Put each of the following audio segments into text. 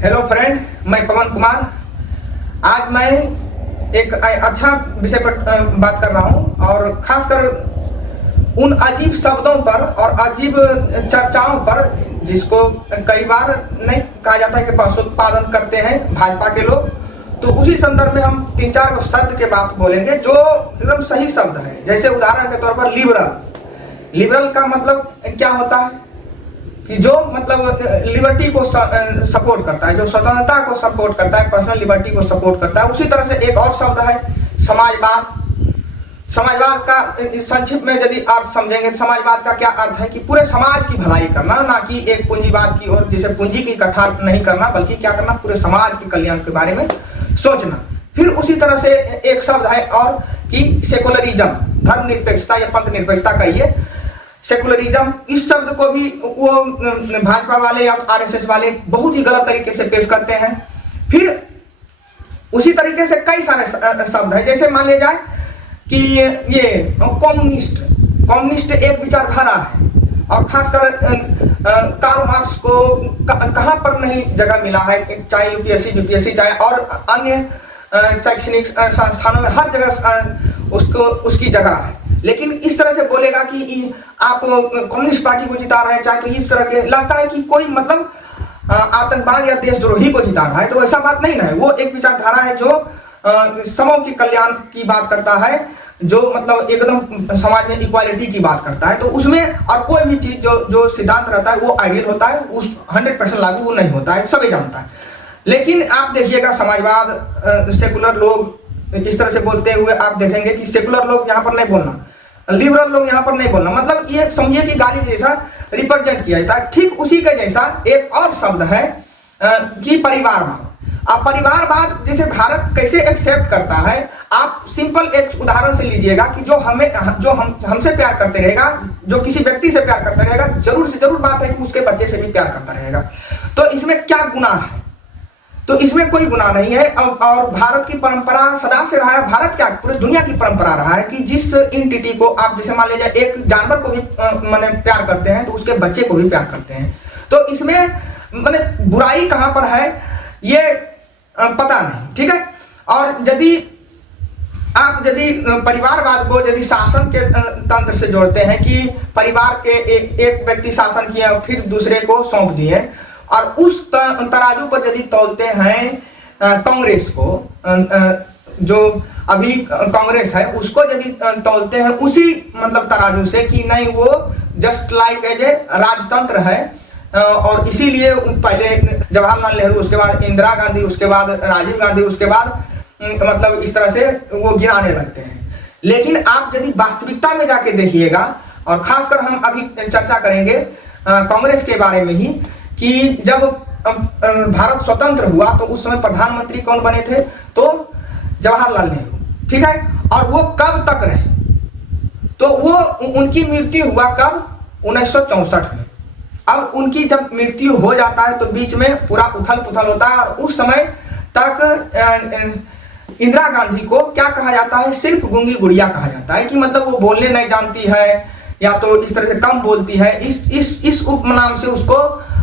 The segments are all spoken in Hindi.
हेलो फ्रेंड, मैं पवन कुमार। आज मैं एक अच्छा विषय पर बात कर रहा हूं और खासकर उन अजीब शब्दों पर और अजीब चर्चाओं पर जिसको कई बार नहीं कहा जाता है कि पक्षोत्पादन करते हैं भाजपा के लोग। तो उसी संदर्भ में हम 3-4 शब्द के बात बोलेंगे जो एकदम सही शब्द है। जैसे उदाहरण के तौर पर लिबरल का मतलब क्या होता है कि जो मतलब लिबर्टी को सपोर्ट करता है, जो स्वतंत्रता को सपोर्ट करता है, पर्सनल लिबर्टी को सपोर्ट करता है। उसी तरह से एक और शब्द है समाजवाद का संक्षिप्त में यदि अर्थ समझेंगे, समाजवाद का क्या अर्थ है कि पूरे समाज की भलाई करना, ना कि एक पूंजीवाद की ओर जैसे पूंजी की इकट्ठा नहीं करना, बल्कि क्या करना, पूरे समाज के कल्याण के बारे में सोचना। फिर उसी तरह से एक शब्द है और कि सेकुलरिज्म, धर्मनिरपेक्षता या पंथ निरपेक्षता कहिए, सेकुलरिज्म। इस शब्द को भी वो भाजपा वाले या आरएसएस वाले बहुत ही गलत तरीके से पेश करते हैं। फिर उसी तरीके से कई सारे शब्द है। जैसे मान लिया जाए कि ये कम्युनिस्ट एक विचारधारा है और खासकर कार्ल मार्क्स को कहाँ पर नहीं जगह मिला है, चाहे यूपीएससी बीपीएससी चाहे और अन्य शैक्षणिक संस्थानों में हर जगह उसकी जगह है। लेकिन इस तरह से बोलेगा कि आप कम्युनिस्ट पार्टी को जिता रहे हैं, चाहे तो इस तरह के लगता है कि कोई मतलब आतंकवाद या देशद्रोही को जिता रहा है। तो ऐसा बात नहीं है। वो एक विचारधारा है जो समों की कल्याण की बात करता है, जो मतलब एकदम समाज में इक्वालिटी की बात करता है। तो उसमें और कोई भी चीज जो सिद्धांत रहता है वो आइडियल होता है, उस 100% लागू वो नहीं होता है, सभी जानता है। लेकिन आप देखिएगा समाजवाद सेकुलर लोग इस तरह से बोलते हुए आप देखेंगे कि सेकुलर लोग यहाँ पर नहीं बोलना, लिबरल लोग यहाँ पर नहीं बोलना, मतलब ये समझिए कि गाली जैसा रिप्रेजेंट किया जाता है। ठीक उसी के जैसा एक और शब्द है कि परिवारवाद। अब परिवारवाद जैसे भारत कैसे एक्सेप्ट करता है, आप सिंपल एक उदाहरण से लीजिएगा कि जो हमसे प्यार करते रहेगा, जो किसी व्यक्ति से प्यार करता रहेगा, जरूर से जरूर बात है कि उसके बच्चे से भी प्यार करता रहेगा। तो इसमें क्या गुनाह है? तो इसमें कोई गुनाह नहीं है। और भारत की परंपरा सदा से रहा है, भारत क्या पूरी दुनिया की परंपरा रहा है कि जिस इंटिटी को आप जैसे मान लीजिए एक जानवर को भी माने प्यार करते हैं तो उसके बच्चे को भी प्यार करते हैं। तो इसमें माने बुराई कहाँ पर है ये पता नहीं, ठीक है। और यदि परिवारवाद को यदि शासन के तंत्र से जोड़ते हैं कि परिवार के एक व्यक्ति शासन किया फिर दूसरे को सौंप दिए, और उस तराजू पर यदि तौलते हैं कांग्रेस को, जो अभी कांग्रेस है उसको यदि तौलते हैं उसी मतलब तराजू से कि नहीं वो जस्ट लाइक एज ए राजतंत्र है, और इसीलिए पहले जवाहरलाल नेहरू, उसके बाद इंदिरा गांधी, उसके बाद राजीव गांधी, उसके बाद मतलब इस तरह से वो गिराने लगते हैं। लेकिन आप यदि वास्तविकता में जाके देखिएगा, और खासकर हम अभी चर्चा करेंगे कांग्रेस के बारे में ही, कि जब भारत स्वतंत्र हुआ तो उस समय प्रधानमंत्री कौन बने थे? तो जवाहरलाल नेहरू, ठीक है। और वो कब तक रहे? तो वो उनकी मृत्यु हुआ कब? 1964 में। अब उनकी जब मृत्यु हो जाता है तो बीच में पूरा उथल पुथल होता है, और उस समय तक इंदिरा गांधी को क्या कहा जाता है? सिर्फ गूंगी गुड़िया कहा जाता है कि मतलब वो बोलने नहीं जानती है या तो इस तरह से कम बोलती है। इस उपनाम से उसको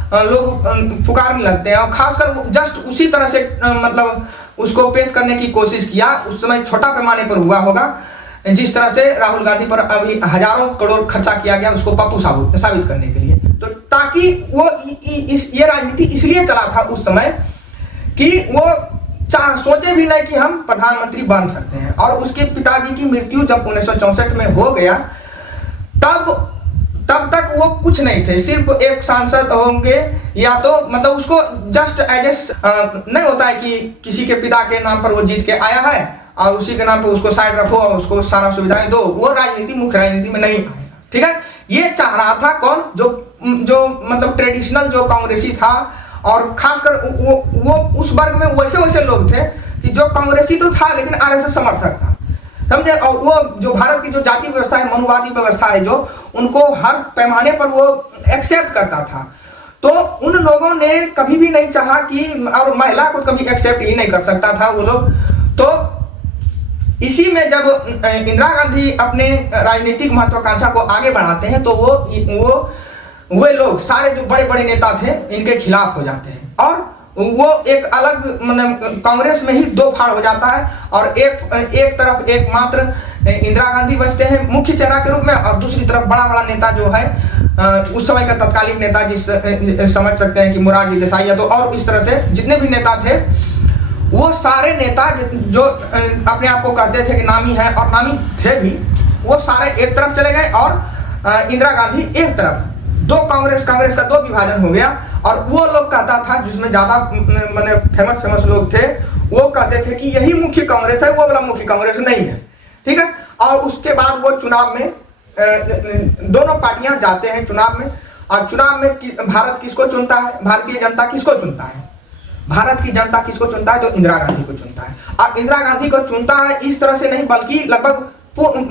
लोग पुकारने लगते हैं। और खासकर जस्ट उसी तरह से मतलब उसको पेश करने की कोशिश किया, उस समय छोटा पैमाने पर हुआ होगा, जिस तरह से राहुल गांधी पर अभी हजारों करोड़ खर्चा किया गया उसको पप्पू साबित करने के लिए। तो ताकि वो ये राजनीति इसलिए चला था उस समय कि वो सोचे भी नहीं कि हम प्रधानमंत्री बन सकते हैं। और उसके पिताजी की मृत्यु जब 1964 में हो गया तब तक वो कुछ नहीं थे, सिर्फ एक सांसद होंगे या तो मतलब उसको जस्ट एज ए नहीं होता है कि किसी के पिता के नाम पर वो जीत के आया है और उसी के नाम पर उसको साइड रखो और उसको सारा सुविधाएं दो। वो राजनीति मुख्य राजनीति में नहीं आएगा, ठीक है। ये चाह रहा था कौन? जो मतलब ट्रेडिशनल जो कांग्रेसी था, और खासकर वो उस वर्ग में वैसे लोग थे कि जो कांग्रेसी तो था लेकिन आरएसएस समर्थक था, समझे। और वो जो भारत की जो जाति व्यवस्था है, मनुवादी व्यवस्था है, जो उनको हर पैमाने पर वो एक्सेप्ट करता था। तो उन लोगों ने कभी भी नहीं चाहा कि, और महिला को कभी एक्सेप्ट ही नहीं कर सकता था वो लोग। तो इसी में जब इंदिरा गांधी अपने राजनीतिक महत्वाकांक्षा को आगे बढ़ाते हैं तो वो लोग सारे जो बड़े बड़े नेता थे इनके खिलाफ हो जाते हैं और वो एक अलग मतलब कांग्रेस में ही दो फाड़ हो जाता है, और एक तरफ एकमात्र इंदिरा गांधी बचते हैं मुख्य चेहरा के रूप में, और दूसरी तरफ बड़ा बड़ा नेता जो है उस समय का तत्कालीन नेता जिस समझ सकते हैं कि मोरारजी देसाई यादव, और इस तरह से जितने भी नेता थे वो सारे नेता जो अपने आप को कहते थे कि नामी है और नामी थे भी, वो सारे एक तरफ चले गए और इंदिरा गांधी एक तरफ। दो कांग्रेस का दो विभाजन हो गया। और वो लोग कहता था जिसमें ज्यादा मैंने फेमस लोग थे, वो कहते थे कि यही मुख्य कांग्रेस है, वो वाला मुख्य कांग्रेस नहीं है, ठीक है। और उसके बाद वो चुनाव में दोनों पार्टियां जाते हैं चुनाव में, और चुनाव में भारत किसको चुनता है, भारतीय जनता किसको चुनता है, भारत की जनता किसको चुनता है, तो इंदिरा गांधी को चुनता है। और इंदिरा गांधी को चुनता है इस तरह से नहीं, बल्कि लगभग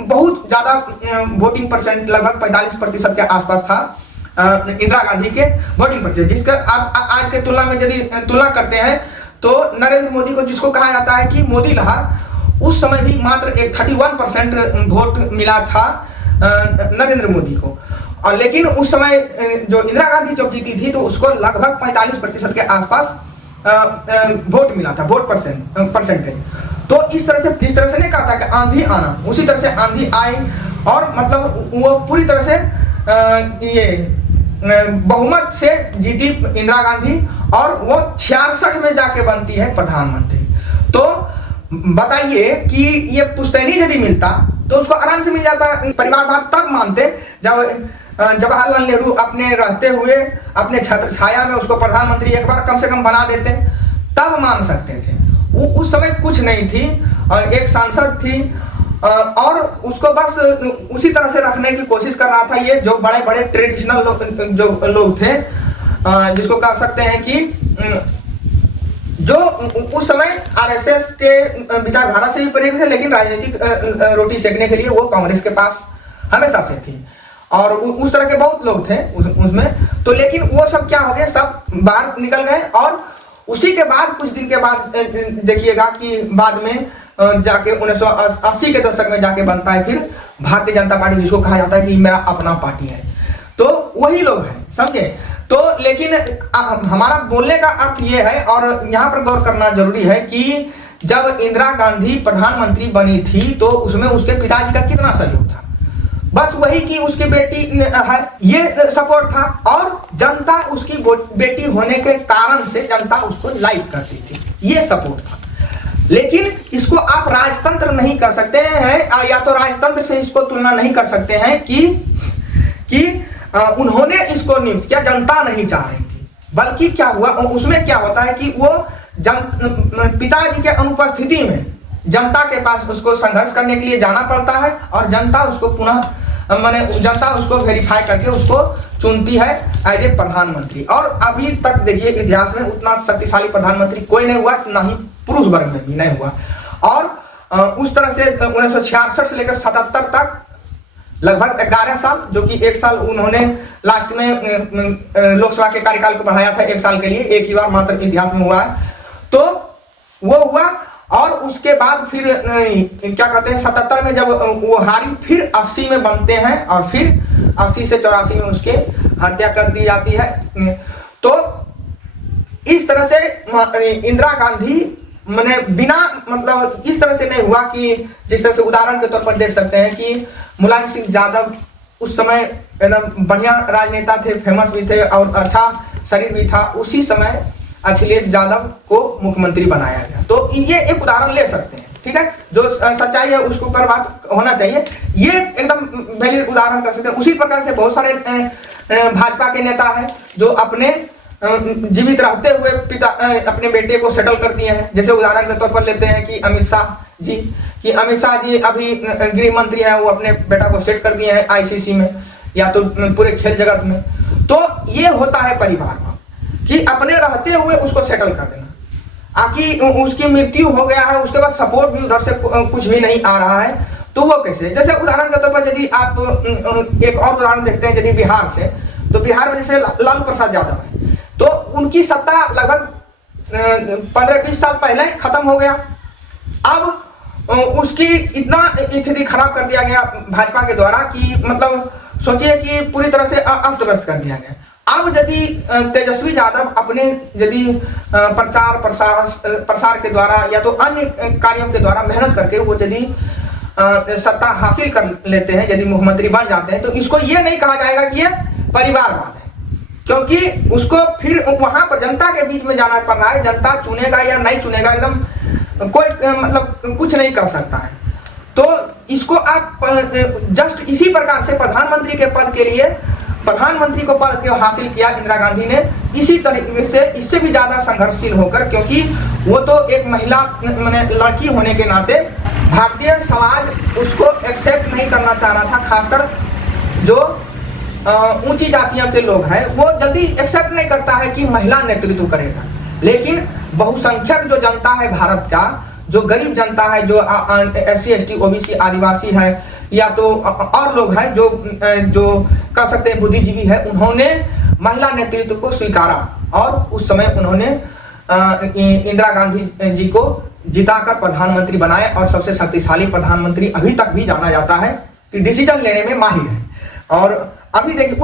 बहुत ज्यादा वोटिंग परसेंट, लगभग 45% के आसपास था इंदिरा गांधी के वोटिंग परसेंट, जिसका आज के तुलना में यदि तुलना करते हैं तो नरेंद्र मोदी को, जिसको कहा जाता है कि मोदी लहर, उस समय भी मात्र एक 31% वोट मिला था नरेंद्र मोदी को। और लेकिन उस समय जो इंदिरा गांधी जब जीती थी तो उसको लगभग 45% के आसपास वोट मिला था, वोट परसेंटेज। तो इस तरह से, जिस तरह से नहीं कहा था कि आंधी आना, उसी तरह से आंधी आई, और मतलब वो पूरी तरह से ये बहुमत से जीती इंदिरा गांधी, और वो 66 में जाके बनती है प्रधानमंत्री। तो बताइए कि ये पुश्तैनी यदि मिलता तो उसको आराम से मिल जाता। परिवारवाद तब मानते जब जवाहरलाल नेहरू अपने रहते हुए अपने छत्र छाया में उसको प्रधानमंत्री एक बार कम से कम बना देते, तब मान सकते थे। वो उस समय कुछ नहीं थी, एक सांसद थी, और उसको बस उसी तरह से रखने की कोशिश कर रहा था ये जो बड़े बड़े ट्रेडिशनल जो लोग थे, जिसको कह सकते हैं कि जो उस समय आरएसएस के विचारधारा से भी प्रेरित थे, लेकिन राजनीतिक रोटी सेकने के लिए वो कांग्रेस के पास हमेशा से थी, और उस तरह के बहुत लोग थे उसमें। तो लेकिन वो सब क्या हो गए, सब बाहर निकल गए। और उसी के बाद कुछ दिन के बाद देखिएगा कि बाद में जाके 1980 के दशक में जाके बनता है फिर भारतीय जनता पार्टी, जिसको कहा जाता है कि मेरा अपना पार्टी है। तो वही लोग हैं, समझे। तो लेकिन हमारा बोलने का अर्थ ये है, और यहाँ पर गौर करना जरूरी है कि जब इंदिरा गांधी प्रधानमंत्री बनी थी तो उसमें उसके पिताजी का कितना सहयोग था, बस वही कि उसकी बेटी है, ये सपोर्ट था। और जनता उसकी बेटी होने के कारण से जनता उसको लाइक करती थी, ये सपोर्ट था। लेकिन इसको आप राजतंत्र नहीं कर सकते हैं, या तो राजतंत्र से इसको तुलना नहीं कर सकते हैं कि उन्होंने इसको नियुक्त किया, जनता नहीं चाह रही थी। बल्कि क्या हुआ, उसमें क्या होता है कि वो पिताजी के अनुपस्थिति में जनता के पास उसको संघर्ष करने के लिए जाना पड़ता है, और जनता उसको जनता उसको वेरीफाई करके उसको चुनती है एज ए प्रधानमंत्री। और अभी तक देखिए इतिहास में उतना शक्तिशाली प्रधानमंत्री कोई नहीं हुआ, ना ही पुरुष वर्ग में भी नहीं हुआ। और उस तरह से 1966 से लेकर 77 तक लगभग 11 साल, जो कि एक साल उन्होंने लास्ट में लोकसभा के कार्यकाल को बढ़ाया था 1 साल के लिए, एक ही बार मात्र इतिहास में हुआ है। तो वो हुआ, और उसके बाद फिर क्या कहते हैं 77 में जब वो हारी, फिर 80 में बनते हैं, और फिर 80 से 84 में उसके हत्या कर दी जाती है। तो इस तरह से इंदिरा गांधी मैंने बिना मतलब इस तरह से नहीं हुआ कि जिस तरह से उदाहरण के तौर पर देख सकते हैं कि मुलायम सिंह यादव उस समय एकदम बढ़िया राजनेता थे, फेमस भी थे और अच्छा शरीर भी था। उसी समय अखिलेश यादव को मुख्यमंत्री बनाया गया। तो ये एक उदाहरण ले सकते हैं, ठीक है। जो सच्चाई है उसके ऊपर बात होना चाहिए, ये एकदम वैलिड उदाहरण कर सकते हैं। उसी प्रकार से बहुत सारे भाजपा के नेता हैं जो अपने जीवित रहते हुए अपने बेटे को सेटल कर दिए हैं। जैसे उदाहरण के तौर पर लेते हैं कि अमित शाह जी अभी गृह मंत्री हैं, वो अपने बेटा को सेट कर दिए हैं आईसीसी में या तो पूरे खेल जगत में। तो ये होता है परिवार कि अपने रहते हुए उसको सेटल कर देना। आकि उसकी मृत्यु हो गया है, उसके बाद सपोर्ट भी उधर से कुछ भी नहीं आ रहा है, तो वो कैसे। जैसे उदाहरण के तौर पर यदि आप एक और उदाहरण देखते हैं यदि बिहार से, तो बिहार में जैसे लालू प्रसाद यादव है, तो उनकी सत्ता लगभग 15-20 साल पहले खत्म हो गया। अब उसकी इतना स्थिति खराब कर दिया गया भाजपा के द्वारा कि मतलब सोचिए कि पूरी तरह से अस्त व्यस्त कर दिया गया। अब यदि तेजस्वी यादव अपने यदि प्रचार प्रसार के द्वारा या तो अन्य कार्यों के द्वारा मेहनत करके वो यदि सत्ता हासिल कर लेते हैं, यदि मुख्यमंत्री बन जाते हैं, तो इसको ये नहीं कहा जाएगा कि ये परिवारवाद है, क्योंकि उसको फिर वहां पर जनता के बीच में जाना पड़ रहा है। जनता चुनेगा या नहीं चुनेगा, एकदम कोई मतलब कुछ नहीं कर सकता है। तो इसको आप जस्ट इसी प्रकार से प्रधानमंत्री के पद के लिए प्रधानमंत्री को पद को हासिल किया इंदिरा गांधी ने, इसी तरीके से इससे भी ज्यादा संघर्षशील होकर, क्योंकि वो तो एक महिला लड़की होने के नाते भारतीय समाज उसको एक्सेप्ट नहीं करना चाह रहा था। खासकर जो ऊंची जातियों के लोग हैं वो जल्दी एक्सेप्ट नहीं करता है कि महिला नेतृत्व करेगा, लेकिन बहुसंख्यक जो जनता है भारत का, जो गरीब जनता है, जो SC ST OBC आदिवासी है या तो और लोग हैं जो कह सकते हैं बुद्धिजीवी है, उन्होंने महिला नेतृत्व को स्वीकारा और उस समय उन्होंने इंदिरा गांधी जी को जिताकर प्रधानमंत्री बनाए और सबसे शक्तिशाली प्रधानमंत्री अभी तक भी जाना जाता है कि डिसीजन लेने में माहिर है। और अभी देखिए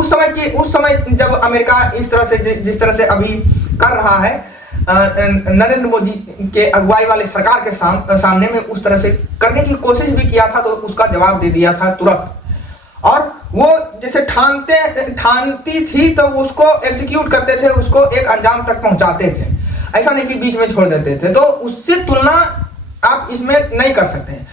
उस समय जब अमेरिका इस तरह से जिस तरह से अभी कर रहा है नरेंद्र मोदी के अगुवाई वाले सरकार के सामने में उस तरह से करने की कोशिश भी किया था, तो उसका जवाब दे दिया था तुरंत। और वो जैसे ठानती थी तो उसको एग्जीक्यूट करते थे, उसको एक अंजाम तक पहुंचाते थे, ऐसा नहीं कि बीच में छोड़ देते थे। तो उससे तुलना आप इसमें नहीं कर सकते हैं।